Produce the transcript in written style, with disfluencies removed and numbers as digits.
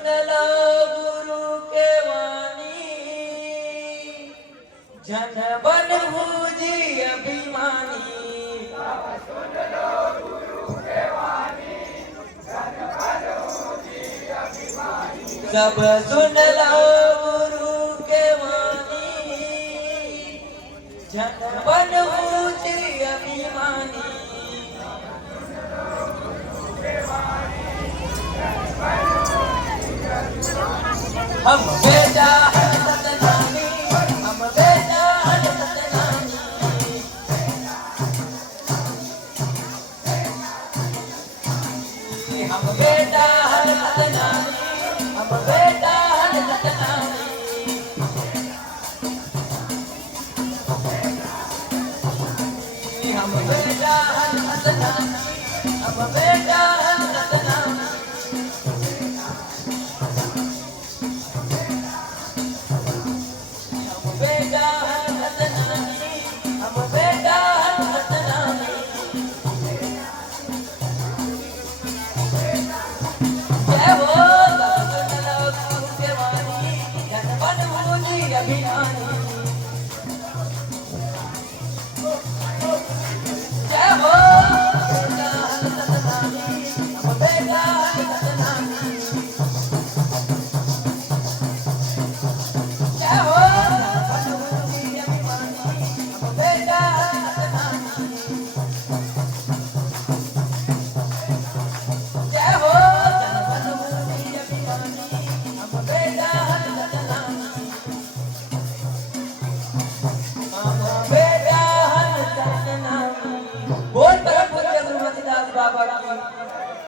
सुन लो गुरु के वाणी, जन बन भूजी अभिमानी। सुन लो गुरु के वाणी, जन बन भूजी अभिमानी। सब सुन लो गुरु के वाणी, जन बन भूजी अभिमानी। हम बेटा हर सतनामी, हम बेटा हर सतनामी। हम बेटा हर सतनामी, हम बेटा हर सतनामी। हम बेटा हर सतनामी, हम बेटा हर सतनामी। बेटा हर सतनामी, हम बेटा हर सतनामी। जय हो गुरु के वाणी, जन बन भूजी अभिमानी। जय हो बेटा हर सतनामी, हम बेटा हर सतनामी। जय हो बन भूजी अभिमानी, हम बेटा हर सतनामी। जय हो जन बन भूजी अभिमानी, हम बेटा हर सतनामी। हम बेटा हर सतनामी। बोल परम पूज्य गुरु रविदास बाबा की